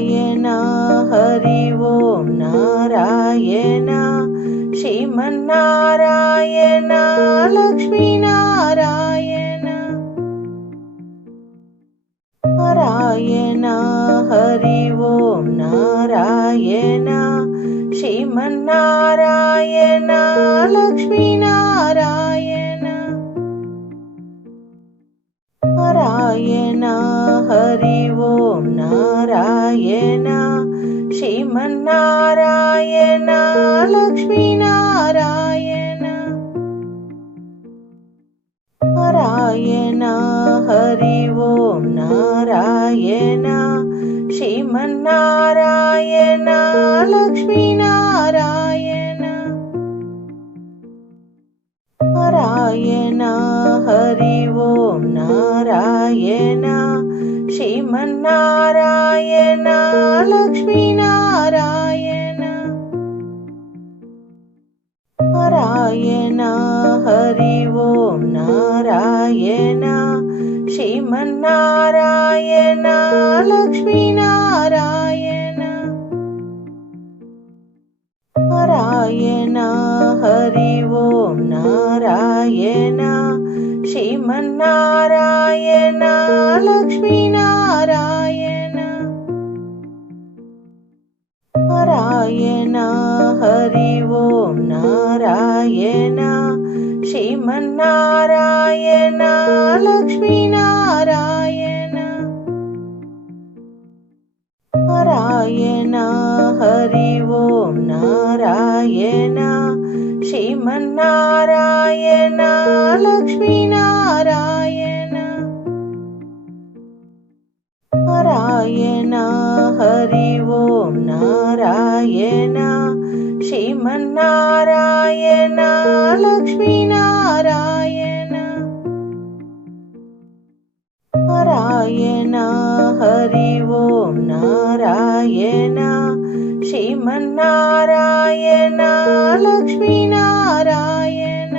Narayana Hari Om Narayana Srimannarayana Lakshminarayana Narayana Hari Om Narayana Srimannarayana Lakshminarayana Srimannarayana Lakshminarayana Narayana Hari Om Narayana Srimannarayana Lakshminarayana Srimannarayana Lakshminarayana Narayana Hari Om Narayana Srimannarayana Lakshminarayana Narayana Hari Om Narayana Srimannarayana Lakshminarayana Hari Om Narayana Srimannarayana Lakshminarayana Narayana Hari Om Narayana Srimannarayana Lakshminarayana Narayana Lakshminarayana Narayana. Hari Om Narayana. Srimannarayana Lakshminarayana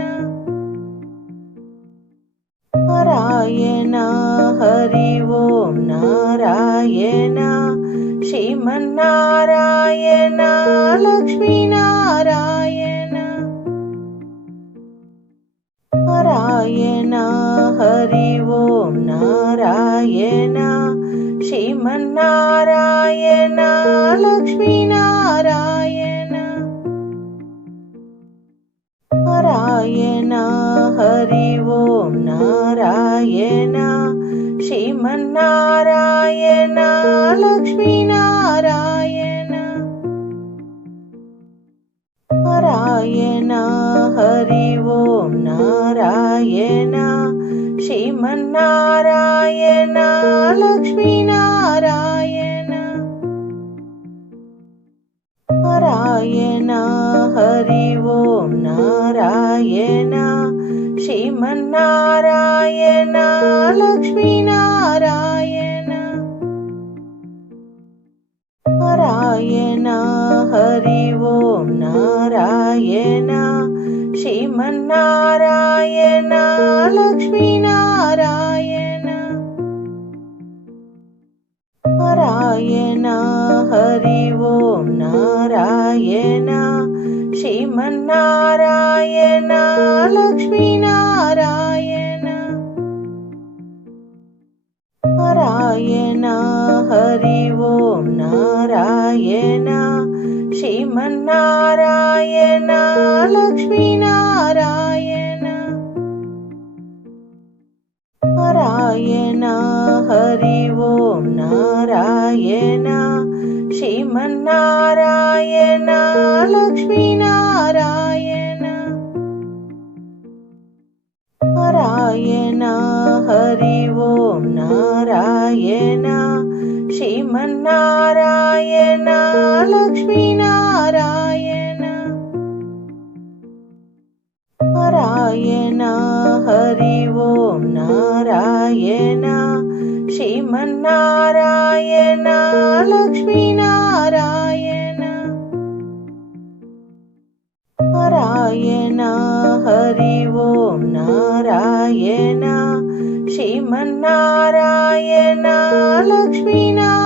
Narayana Hari Om Narayana. Srimannarayana Lakshmi Srimannarayana Lakshminarayana. Narayana Hari Om Narayana. Srimannarayana Lakshminarayana. Narayana Hari Om Narayana. Srimannarayana Lakshmi Narayana. Lakshminarayana Narayana Hari Om Narayana. Srimannarayana Lakshminarayana Narayana. Hari Om Narayana. Srimannarayana Lakshminarayana Srimannarayana Lakshminarayana. Narayana Hari Om Narayana. Srimannarayana Lakshminarayana. Narayana Hari Om Narayana. Srimannarayana Lakshminarayana. Hari Om Narayana Srimannarayana Lakshminarayana. Narayana Hari Om Narayana Srimannarayana Lakshminarayana.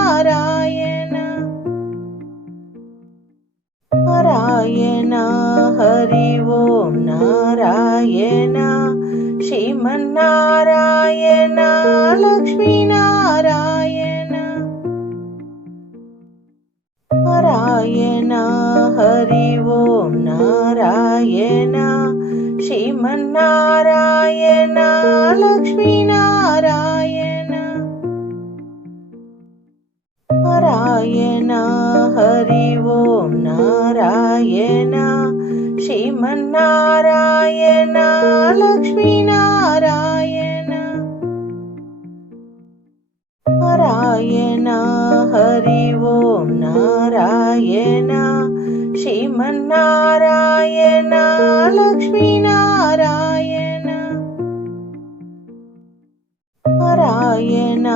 Srimannarayana Lakshminarayana. Narayana Hari Om Narayana. Srimannarayana Lakshminarayana. Narayana Hari Om Narayana. Srimannarayana Lakshminarayana. Narayana Srimannarayana Lakshminarayana Narayana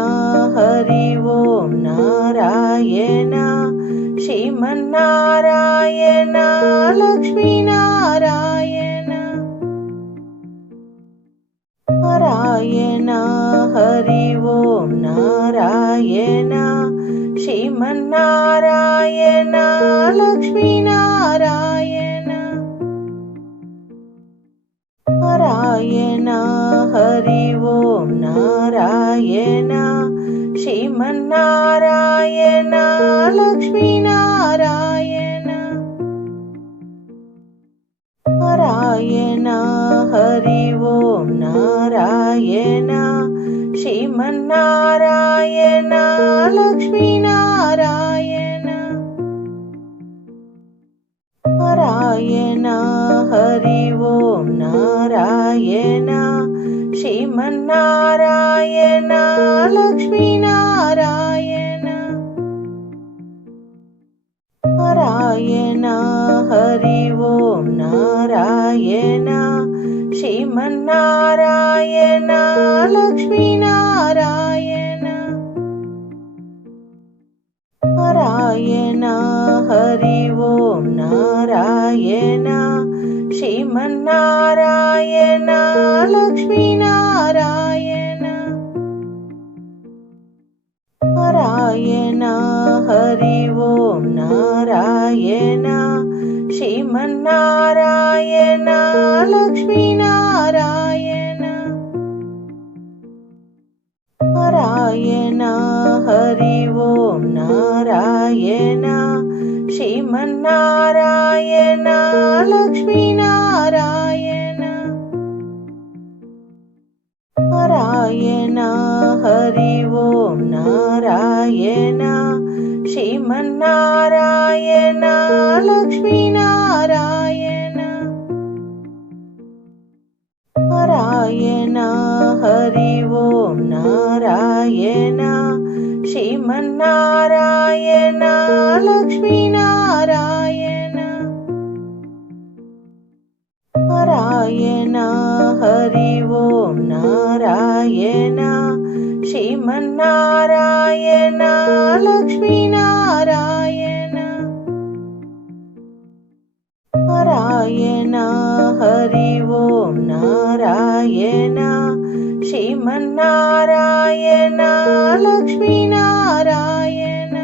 Hari Om Narayana Srimannarayana Lakshminarayana Narayana Hari Om Narayana Srimannarayana Lakshminarayana Narayana Hari Om Narayana Srimannarayana Lakshminarayana Narayana Hari Om Narayana Srimannarayana Lakshminarayana Hari Om Narayana Srimannarayana Lakshminarayana Narayana Hari Om Narayana Srimannarayana Lakshminarayana Narayana Lakshminarayana Narayana. Hari Om Narayana. Srimannarayana Lakshminarayana Narayana Hari Om Narayana. Srimannarayana Lakshmi Srimannarayana Lakshminarayana Narayana Hari Om Narayana Srimannarayana Lakshminarayana Narayana Hari Om Narayana Srimannarayana Srimannarayana Lakshminarayana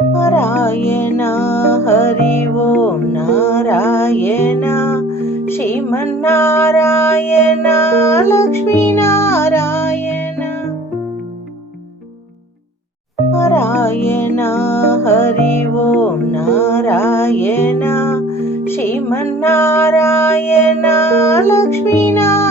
Narayana. Hari Om Narayana. Srimannarayana Lakshminarayana Narayana. Hari Om Narayana. Srimannarayana Lakshminarayana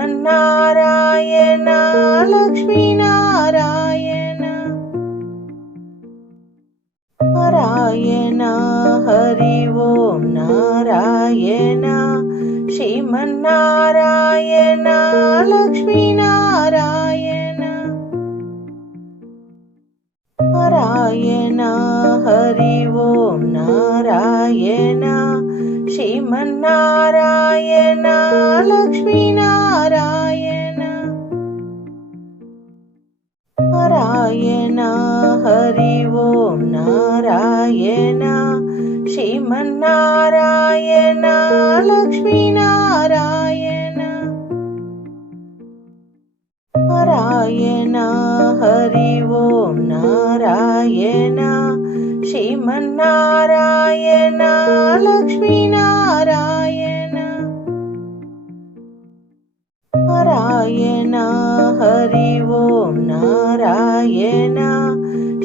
Srimannarayana Lakshminarayana. Narayana Hari Om Narayana. Srimannarayana Lakshminarayana. Narayana Hari Om Narayana. Srimannarayana Lakshminarayana. Narayana Hari Om Narayana Srimannarayana Lakshminarayana Narayana Hari Om Narayana Srimannarayana Lakshminarayana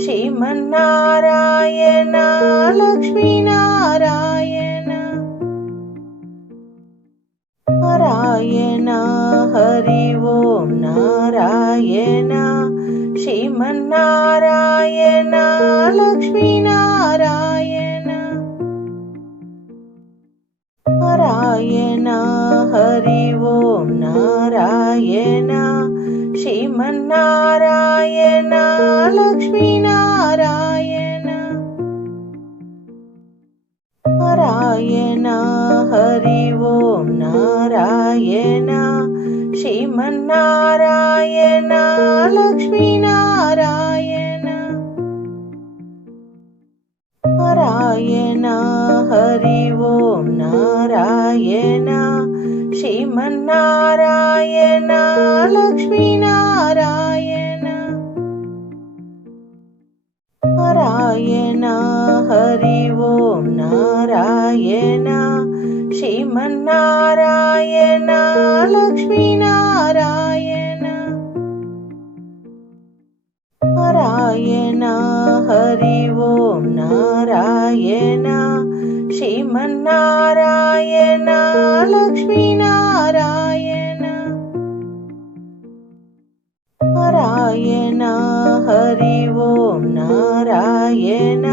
Srimannarayana Lakshminarayana. Narayana Hari Om Narayana. Srimannarayana Lakshminarayana. Narayana Hari Om Narayana. Narayana Lakshminarayana Narayana. Hari Om Narayana. Srimannarayana Lakshminarayana Narayana. Hari Om Narayana. Srimannarayana Srimannarayana Lakshminarayana Narayana Hari Om Narayana Srimannarayana Lakshminarayana Narayana Hari Om Narayana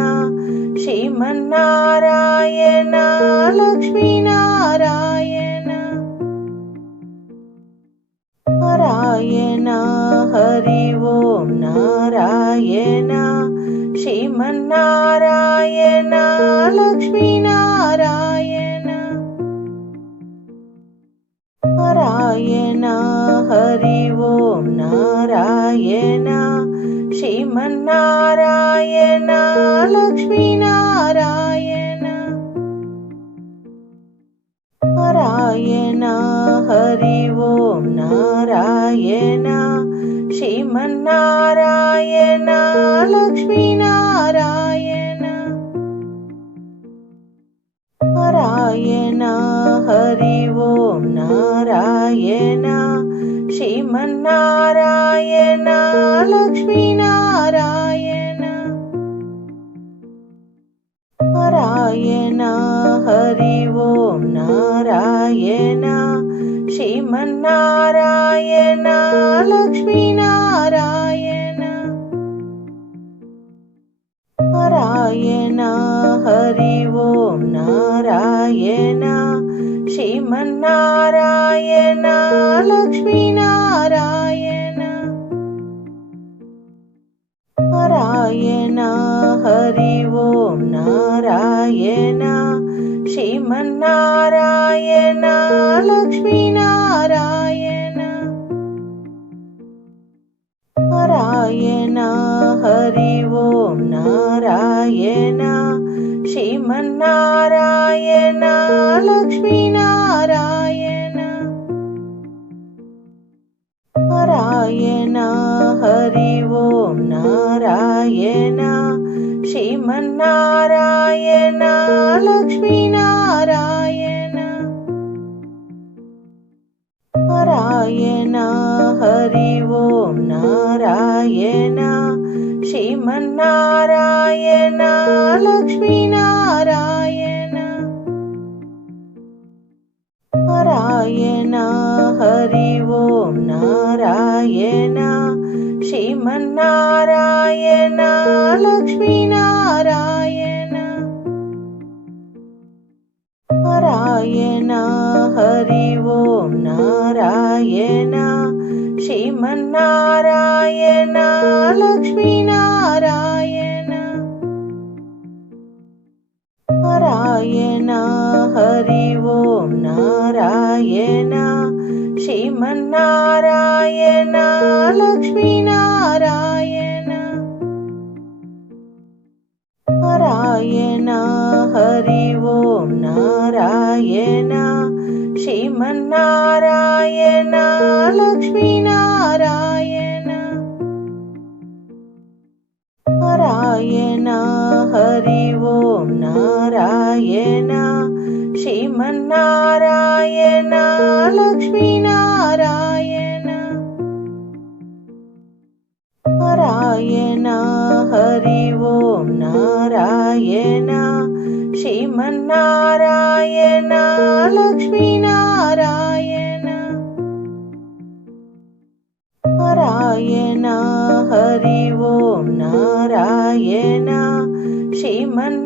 Srimannarayana Lakshminarayana Narayana Hari Om Narayana. Srimannarayana Lakshminarayana. Narayana Hari Om Narayana. Srimannarayana Lakshmi Srimannarayana Lakshminarayana Narayana Hari Om Narayana Srimannarayana Lakshminarayana Narayana Hari Om Narayana Srimannarayana Lakshminarayana Narayana Hari Om Narayana Srimannarayana Lakshminarayana Narayana Hari Om Narayana Srimannarayana Lakshmi Narayana Hari Om Narayana Srimannarayana Lakshminarayana. Narayana Hari Om Narayana Srimannarayana Lakshminarayana. Srimannarayana Lakshminarayana. Narayana Hari Om Narayana. Srimannarayana Lakshminarayana. Narayana Hari Om Narayana. Srimannarayana Lakshmi Narayana Lakshminarayana Narayana. Hari Om Narayana. Srimannarayana Lakshminarayana Narayana Hari Om Narayana. Srimannarayana Lakshmi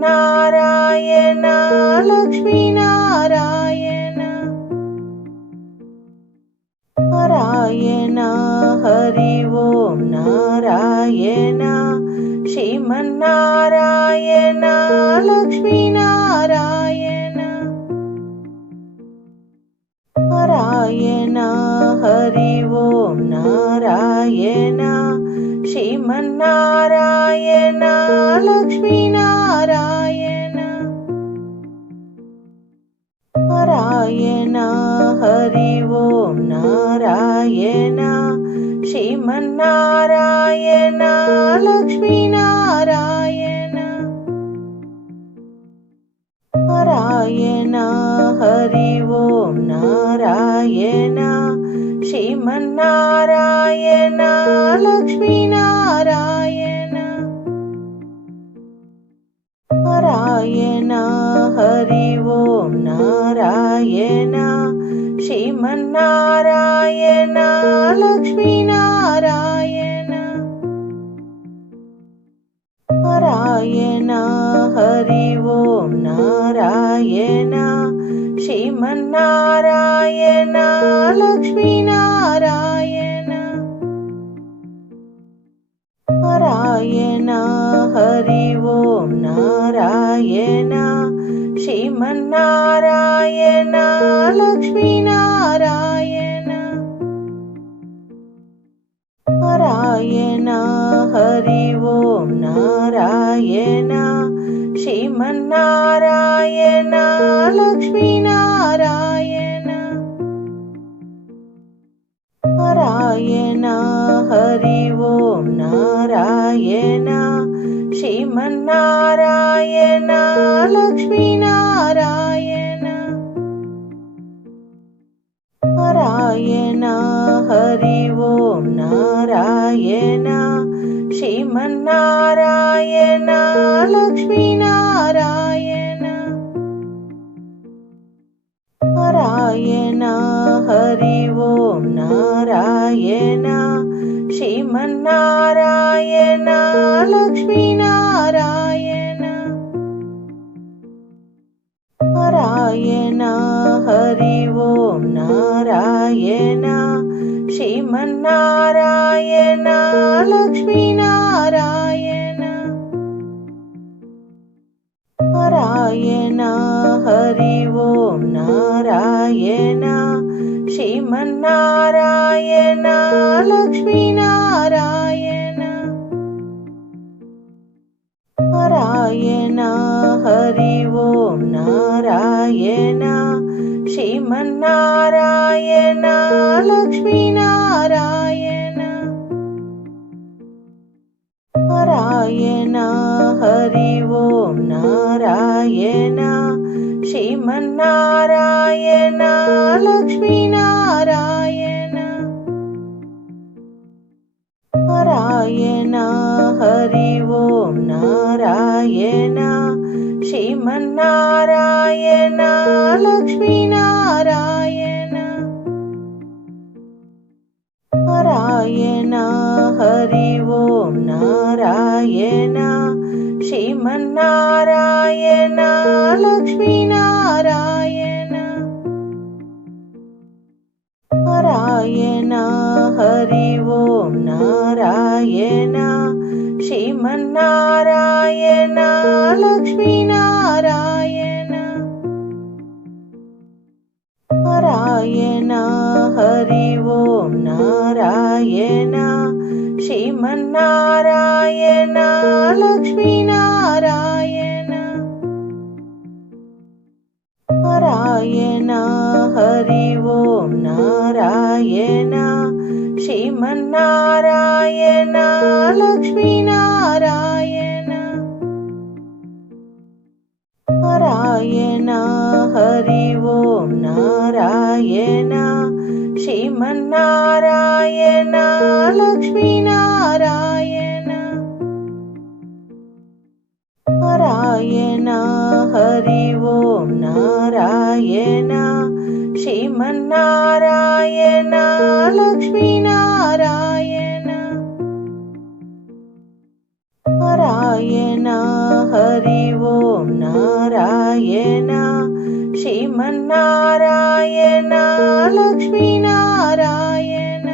Narayana Lakshminarayana Narayana. Hari Om Narayana. Srimannarayana Lakshminarayana Narayana Hari Om Narayana. Srimannarayana Srimannarayana Lakshminarayana. Narayana Hari Om Narayana. Srimannarayana Lakshminarayana. Narayana Hari Om Narayana. Srimannarayana Lakshminarayana. Srimannarayana Lakshminarayana. Narayana Hari Om Narayana. Srimannarayana Lakshminarayana. Narayana Hari Om Narayana. Srimannarayana Lakshminarayana. Narayana Lakshminarayana Narayana. Hari Om Narayana. Srimannarayana Lakshminarayana Narayana. Hari Om Narayana. Srimannarayana Lakshminarayana Narayana Hari Om Narayana Srimannarayana Lakshminarayana Narayana Hari Om Narayana Srimannarayana Lakshminarayana Narayana Srimannarayana Lakshminarayana. Narayana Hari Om Narayana Srimannarayana Lakshminarayana. Narayana Hari Om Narayana Srimannarayana Narayana Hari Narayana. Lakshminarayana Narayana Hari Om Narayana. Srimannarayana Lakshminarayana Narayana. Hari Om Narayana Srimannarayana Lakshminarayana Hari Om Narayana. Srimannarayana Lakshminarayana Narayana. Srimannarayana Lakshminarayana Narayana Hari Om Narayana Srimannarayana Lakshminarayana Narayana Hari Om Narayana Srimannarayana Lakshminarayana Srimannarayana Lakshminarayana Narayana Hari Om Narayana Srimannarayana Lakshminarayana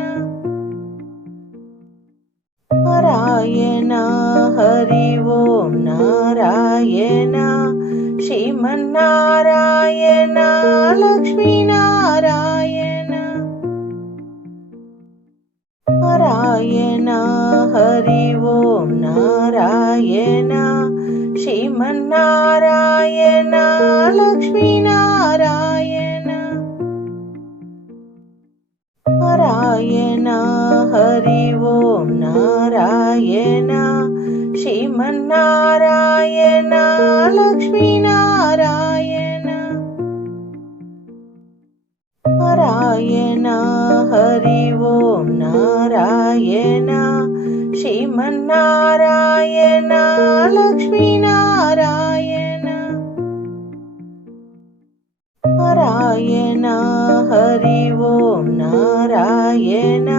Narayana Hari Om Narayana Srimannarayana Lakshmi Narayana Srimannarayana Lakshminarayana Narayana Hari Om Narayana Srimannarayana Lakshminarayana Narayana Hari Om Narayana Srimannarayana Lakshminarayana Narayana. Hari Om Narayana.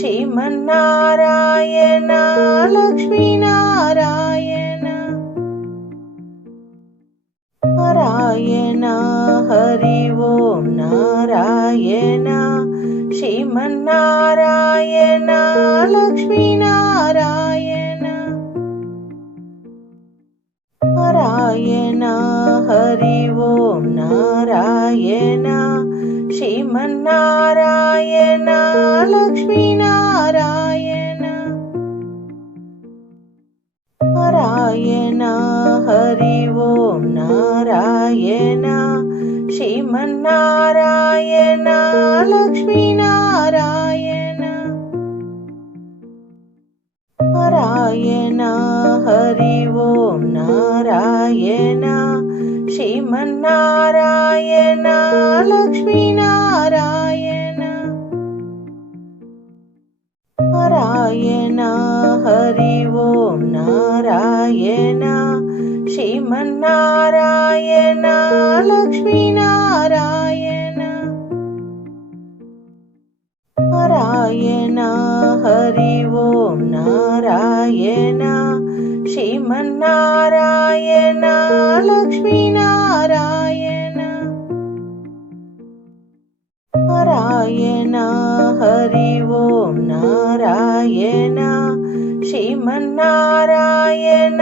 Srimannarayana Lakshminarayana Narayana. Hari Om Narayana. Srimannarayana Lakshminarayana Srimannarayana Lakshminarayana. Narayana Hari Om Narayana. Srimannarayana Lakshminarayana. Narayana Hari Om Narayana. Srimannarayana Lakshminarayana. Narayana Lakshminarayana Narayana. Hari Om Narayana. Srimannarayana Lakshminarayana Narayana. Hari Om Narayana. Srimannarayana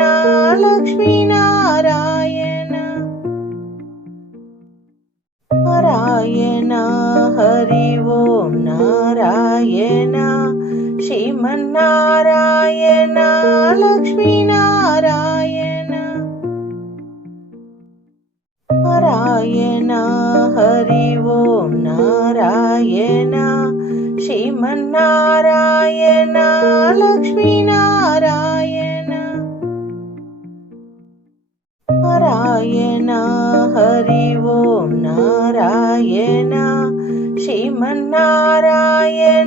Lakshminarayana Hari Om Narayana. Srimannarayana Lakshminarayana Narayana. Hari Om Narayana. Srimannarayana Lakshminarayana Narayana Hari Om Narayana. Srimannarayana Lakshminarayana